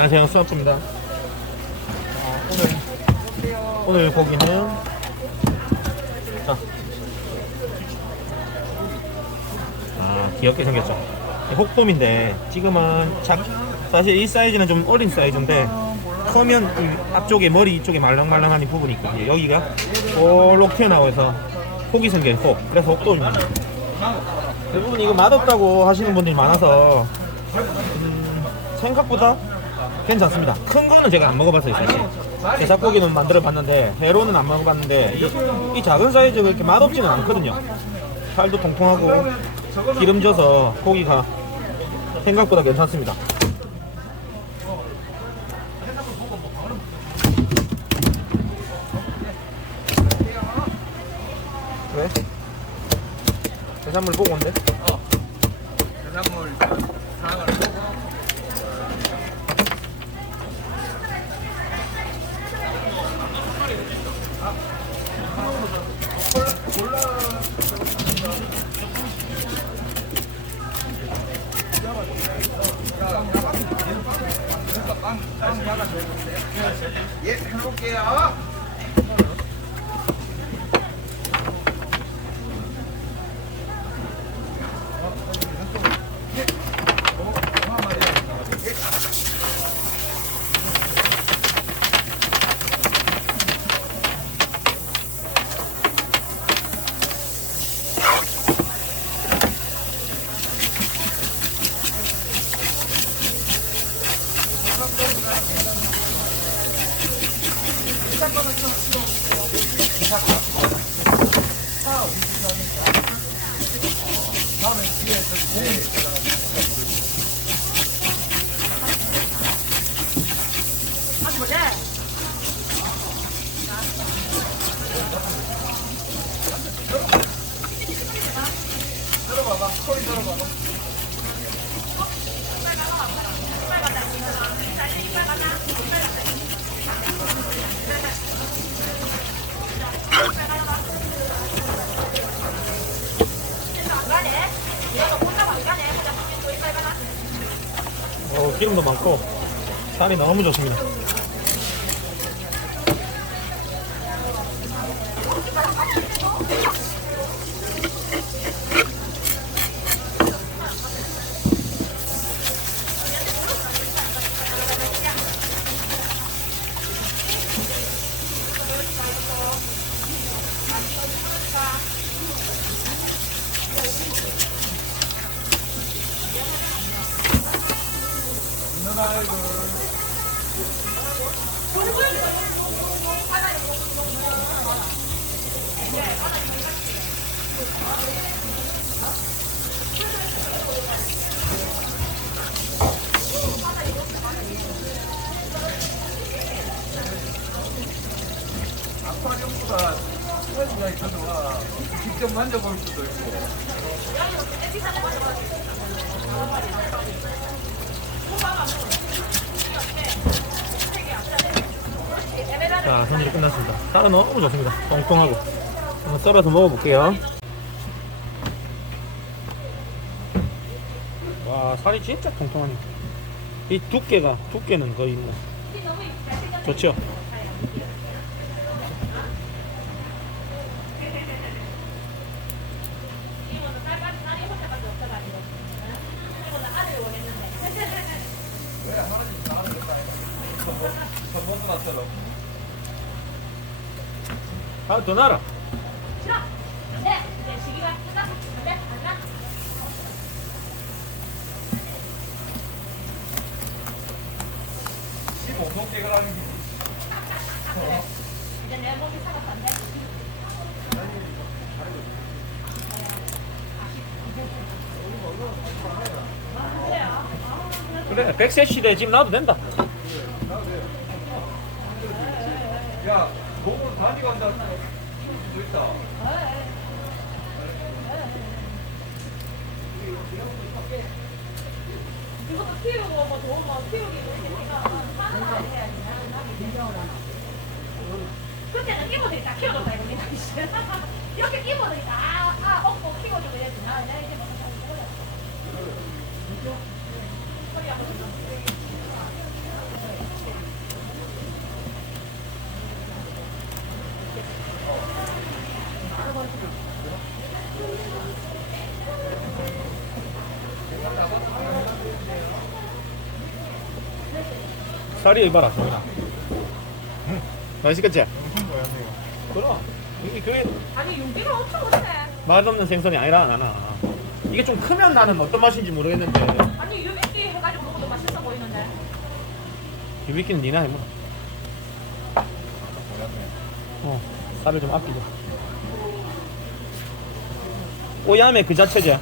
안녕하세요. 수아프입니다. 오늘 오늘 고기는 자. 아 귀엽게 생겼죠. 혹돔인데 지금은 작, 사실 이 사이즈는 좀 어린 사이즈인데 크면 이 앞쪽에 머리 이쪽에 말랑말랑한 이 부분이 있거든요 여기가 볼록 튀어나와서 혹이 생긴 혹. 그래서 혹돔입니다. 대부분 이거 맛없다고 하시는 분들이 많아서 음, 생각보다 괜찮습니다. 큰 거는 제가 안 먹어봤어요, 사실. 게살고기는 만들어 봤는데, 회로는 안 먹어봤는데, 이, 이 작은 사이즈가 이렇게 맛없지는 않거든요. 살도 통통하고, 기름져서 고기가 생각보다 괜찮습니다. 왜? 해산물 보고 온대? 어, 기름도 많고 살이 너무 좋습니다. 아쿠아리움보다 사이즈가 있어서 직접 만져볼 수도 있고. 자, 손질이 끝났습니다. 살은 너무 좋습니다. 똥똥하고. 한번 썰어서 먹어볼게요. 와, 살이 진짜 통통하네. 이 두께가, 두께는 거의 뭐. 좋죠? 아, 더 놔라. 시기가 끝나? 네, 안 동계가 하는 게. 이제 내 몸이 살았던데. 그래, 100세 시대에 지금 놔도 된다. 야, 몸으로 다니고 한다. 수 있다. 이것도 키우고 뭐 좋은 거 키우기 이렇게 내가 하는 거 해야지. 그때는 이모들이 다 키워줬다 이제. 이렇게 이모들이 다, 다 업고 키워주고 이랬지. 나 이제 뭐. 살이 이봐라 소민아 응. 맛있겠지? 그럼 이게 그게 아니 용기가 엄청 큰데. 맛없는 생선이 아니라 나나 이게 좀 크면 나는 어떤 맛인지 모르겠는데. 비비키는 니나 고양해. 어 살을 좀 아끼자. 오야메 그 자체지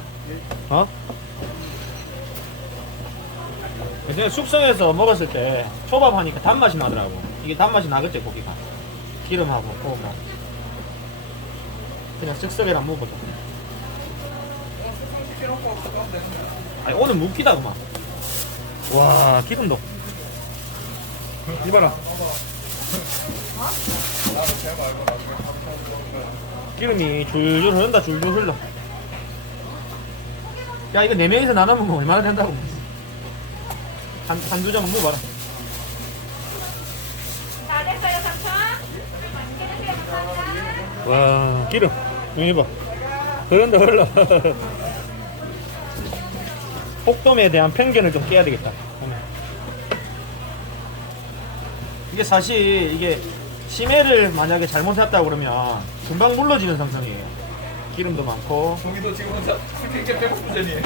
어? 예전에 숙성해서 먹었을 때 초밥 하니까 단맛이 나더라고. 이게 단맛이 나겠지 고기가. 기름하고 뭐 그냥 쓱쓱이랑 먹어보자. 아니 오늘 묵기다 그만. 와 기름도 이봐라. 기름이 줄줄 흐른다 줄줄 흘러. 야 이거 네 명이서 나눠 먹으면 얼마나 된다고. 한, 한두 장은 먹어봐라. 자 됐어요 삼촌. 와 기름. 이거 봐. 흐른다 흘러. 폭돔에 대한 편견을 좀 깨야 되겠다 오늘. 이게 사실 이게 심해를 만약에 잘못했다 그러면 금방 물러지는 상상이에요 기름도 많고 저기도 지금 스테이크 배고프더니.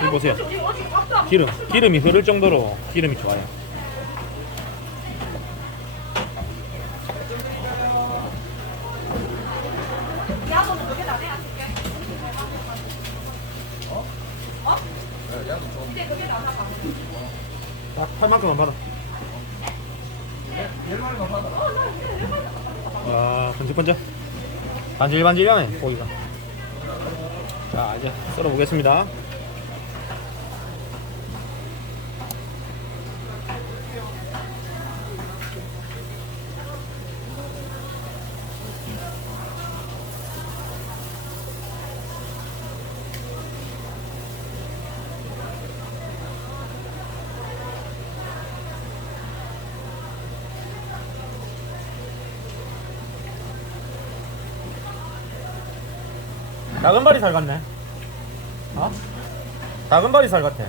이거 보세요. 우리 어제 밥도 안 기름. 기름이 흐를 정도로 기름이 좋아요 팔만큼만 받아. 받아. 와 번쩍번쩍 반질반질하네 고기가 자 이제 썰어 보겠습니다 작은 바리살 같네 어? 작은 바리살 같아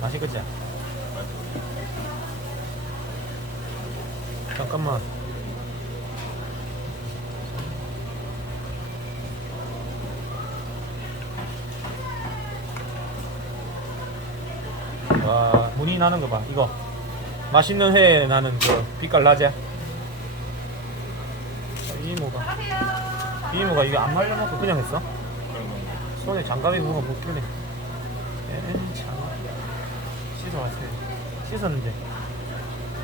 맛있겠지? 잠깐만 와 문이 나는 거 봐 이거 맛있는 회 나는 그 빛깔 나지? 이모가 안녕하세요. 이모가 이게 안 말려놓고 그냥 했어? 손에 장갑이 뭐가 못 끼네 에참. 씻어왔어요. 씻었는데.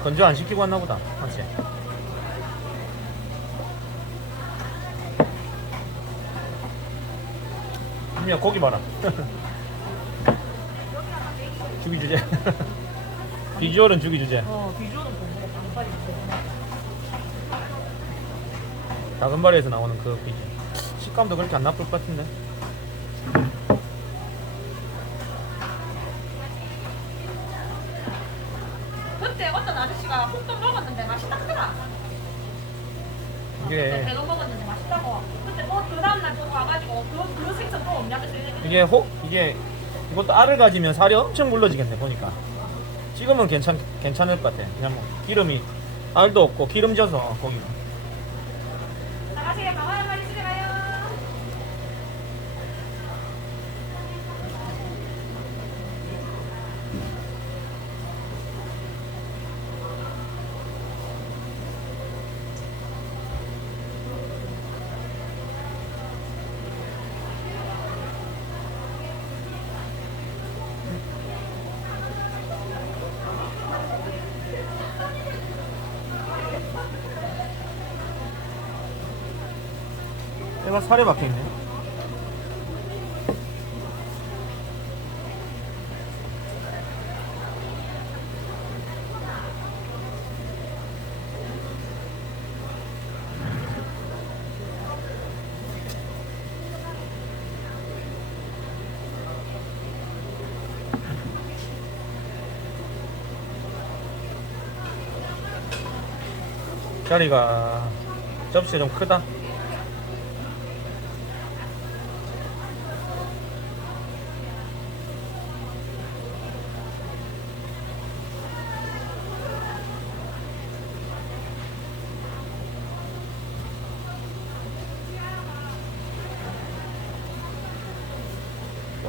건조 안 시키고 왔나 보다 맞지? 야 고기 봐라. 죽이 주제. 비주얼은 죽이 주제. 어 비주얼은 보고 반팔이 작은 발에서 나오는 그 비주얼 식감도 그렇게 안 나쁠 것 같은데. 그때 어떤 아저씨가 호떡 먹었는데 맛있다더라. 이게 내가 먹었는데 맛있다고. 그때 뭐그 다음날 또 가가지고 그, 그 생선 또 없냐면서 이랬는데 이게 호 이게 이것도 알을 가지면 살이 엄청 물러지겠네 보니까. 지금은 괜찮 괜찮을 것 같아. 그냥 뭐 기름이 알도 없고 기름져서 고기 Maria, Maria. 얘가 살에 박혀있네. 자리가 접시 좀 크다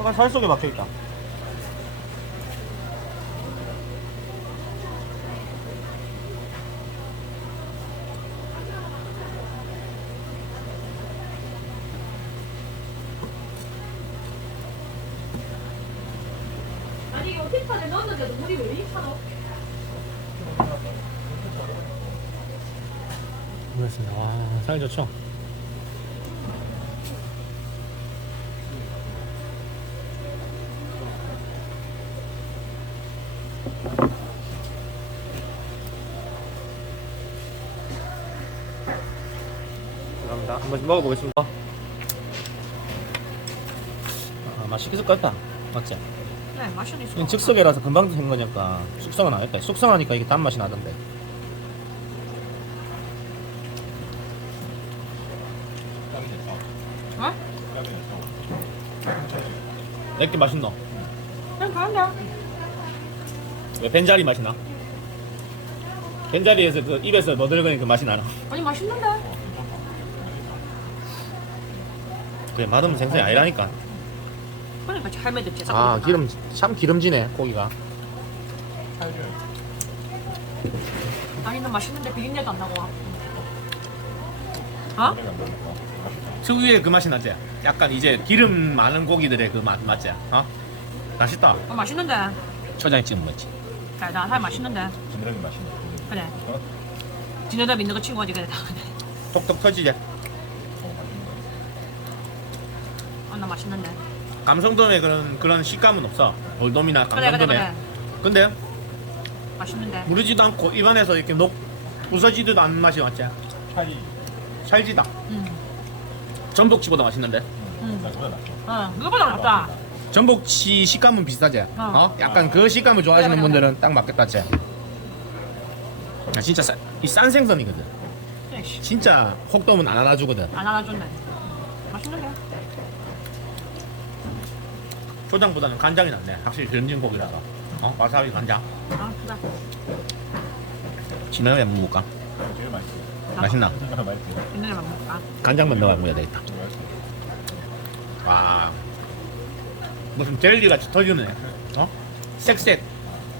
뼈가 살 속에 박혀 있다. 아니 이거 핀판에 넣었는데도 물이 왜 이리 차노? 그렇습니다. 와, 살 좋죠? 감사합니다. 한번 먹어보겠습니다. 아, 맛있을 것 같다. 맞지? 네 맛은 있어 이건 즉석이라서 금방 된 거니까 숙성은 안 했다. 숙성하니까 이게 단맛이 나던데. 어? 내게 맛있노? 그냥 가는데 왜 벤자리 맛이 나? 벤자리에서 그 입에서 너덜거리는 그 맛이 나나? 아니 맛있는데 그래 맛없는 생선이 아니라니까. 그러니까 할매들 제사 아 기름 참 기름지네 고기가. 아니 너 맛있는데 비린내도 안 나고 어? 특유의 그 맛이 나지. 약간 이제 기름 많은 고기들의 그 맛 맞지? 어? 맛있다. 어 맛있는데 초장에 찍은 거지. 그래 나살 맛있는데 지느러미 맛있네. 그래 지네답 있는 거 친구하지 그래 다 그래 톡톡 터지지. 어나 맛있는데 감성돔에 그런 그런 식감은 없어. 돌돔이나 그래 그래 감성돔에. 그래 근데 맛있는데 무르지도 않고 입안에서 이렇게 녹 부서지지도 않는 맛이 맞지? 차이. 찰지다. 응 전복치보다 맛있는데. 응. 나보다 낫죠. 어 그거보다 낫다 전복치 식감은 비슷하지? 어? 약간 그 식감을 좋아하시는 그래, 그래, 분들은 딱 맞겠다, 쟤. 야, 진짜 싼, 이싼 생선이거든. 진짜 혹돔은 안 알아주거든. 안 알아줬네 맛있는데 초장보다는 간장이 낫네. 확실히 고기라서. 어? 와사비 간장. 아 진하게 한번 먹을까? 제일 맛있어. 맛있나? 맛있어. 옛날에만 먹을까 간장만 넣어 먹어야 되겠다. 와. 무슨 젤리 같이 터지네. 어? 색색.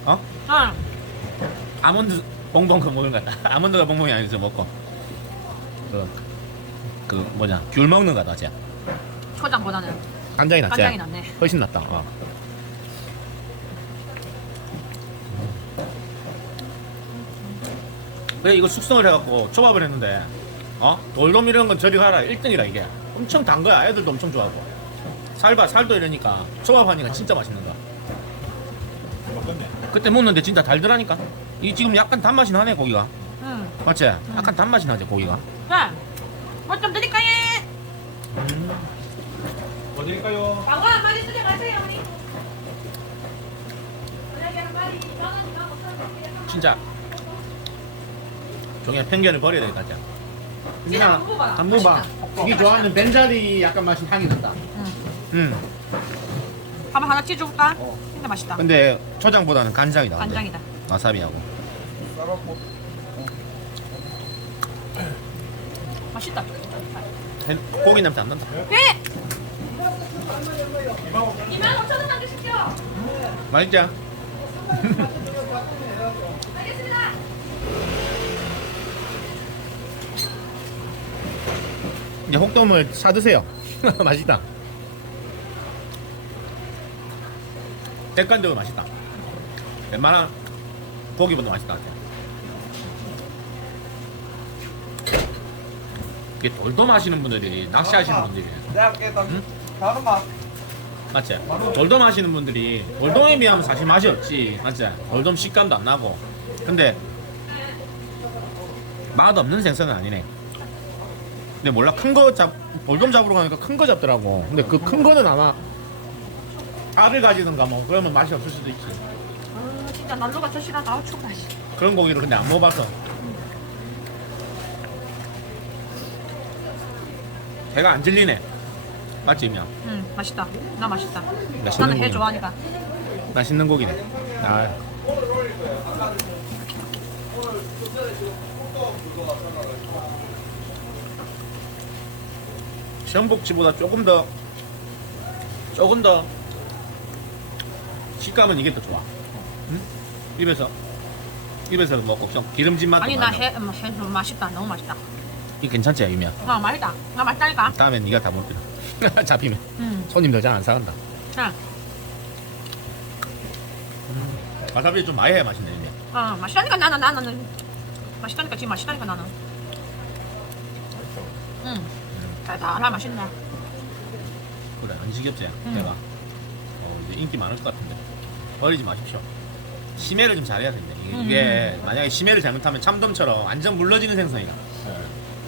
어? 응 아몬드 봉봉 그 먹는 것 같다. 아몬드가 봉봉이 아니어서 먹고. 그, 그 뭐냐. 귤 먹는 것 같다, 쟤. 초장보다는 간장이 낫지? 간장이 낫네. 훨씬 낫다. 어. 그래 이거 숙성을 해갖고 초밥을 했는데 어? 돌돔 이런 건 저리 가라. 1등이라 이게. 엄청 단 거야. 애들도 엄청 좋아하고. 살봐 살도 이러니까 초밥 하니까 진짜 맛있는 거야. 먹겠네. 그때 먹는데 진짜 달더라니까. 이 지금 약간 단맛이 나네 고기가. 응. 맞지? 약간 단맛이 나지 고기가. 그래 뭐좀 드릴까요? 한 마디 쓰지 마세요 우리 만약에 한 마디 만 원이면 못 사는 진짜 종이야 편견을 버려야 되겠다 진짜 진짜 한번 먹어봐. 한번 봐 맛있다. 이게 좋아하는 벤자리 약간 맛이 향이 난다 응음 한번 하나 찢어줄까? 어. 근데 맛있다 근데 초장보다는 간장이다. 간장이다 와사비하고 썰었고. 맛있다 해- 고기 냄새 안 난다 네! 2만 5천 원 남기십시오 맛있지? 알겠습니다 이제 혹돔을 사 드세요. 맛있다. 백간도 맛있다. 웬만한 고기보다 맛있다 이게 돌돔 하시는 분들이 낚시하시는 분들이. 내가 깨다. 다른 맛. 맞지? 돌돔 하시는 분들이 돌돔에 비하면 사실 맛이 없지 맞지? 돌돔 식감도 안 나고 근데 맛 없는 생선은 아니네 근데 몰라 큰 거잡 돌돔 잡으러 가니까 큰 거 잡더라고 근데 그 큰 거는 아마 알을 가지든가 뭐 그러면 맛이 없을 수도 있지 아 진짜 난로가 저 싫어다 아 춥다 씨. 그런 고기를 근데 안 먹어봐서 배가 안 질리네 맞지 이면 응 맛있다 나 맛있다 맛있는 나는 해. 좋아하니까 맛있는 고기네 아. 전복치보다 조금 더 조금 더 식감은 이게 더 좋아. 응? 입에서 입에서 먹고 좀 기름진 맛도 아니 나 많이 해. 음, 해 음, 맛있다 너무 맛있다 이게 괜찮지 유미야? 아 맛있다 나 맛있다니까 다음에 네가 다 먹기라. 잡히면 음. 손님들 잘 안 사간다. 자, 와사비 좀 많이 해야 맛있네 유미야. 어, 맛있다니까 나는 나는 맛있다니까 지금 맛있다니까 나는 음 달달하 맛있네 그래 안 지겹지? 음. 대박. 어, 이제 인기 많을 것 같은데 버리지 마십시오. 심해를 좀 잘해야 된다. 이게, 음. 이게 만약에 심해를 잘못하면 참돔처럼 완전 물러지는 생선이야.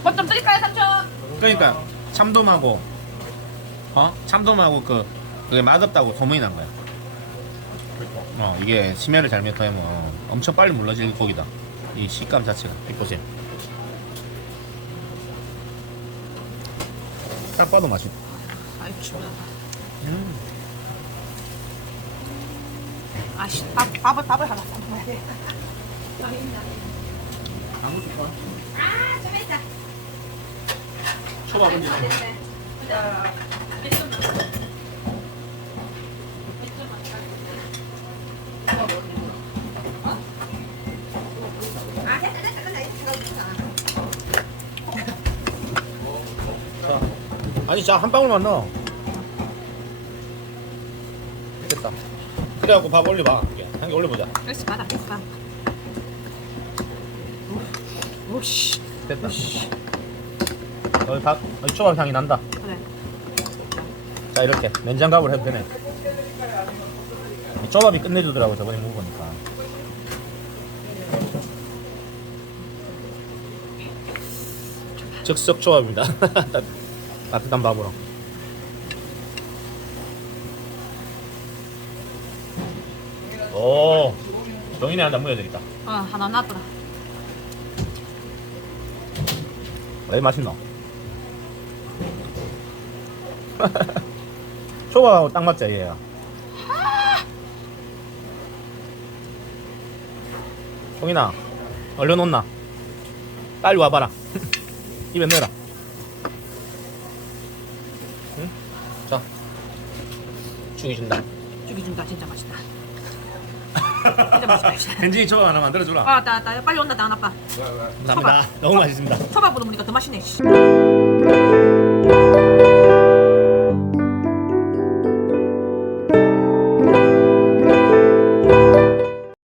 뭐 좀 드릴까요 삼촌? 그러니까 참돔하고 어 참돔하고 그 그게 맛없다고 소문이 난 거야. 어 이게 심해를 잘못하면 엄청 빨리 물러질 고기다. 이 식감 자체가 이보세요. 딱 봐도 맛있. 아이 춥다 음. 아씨 밥, 밥을 밥을 하나 사 먹어야 돼 아, 좀 있다. 초밥은 이제 아, 됐다, 됐다, 됐다. 자, 아니 자한 방울만 넣어. 됐다. 그래갖고 밥 올려봐. 한 개 올려보자. 됐어, 가자, 됐어. 가. 오, 오씨, 됐다. 여기 밥, 여기 초밥 향이 난다. 그래. 자 이렇게 냉장갑을 해도 되네. 이 초밥이 끝내주더라고 저번에 먹어보니까. 즉석 초밥입니다. 따- 따뜻한 밥으로. 오, 정인이 한잔 모여야 되겠다. 어, 하나 놔둬라. 왜 맛있노? 초밥하고 딱 맞자 얘야. 종인아, 얼른 온나. 빨리 와봐라. 입에 넣어라. 응? 자, 죽이준다. 죽이준다, 진짜 맛있다. 진짜 맛있다. 벤진이 초밥 하나 만들어주라. 아, 나, 나 빨리 온다, 나 아빠. 감사합니다. 너무 맛있습니다. 초밥보다 보니까 더 맛있네. 씨.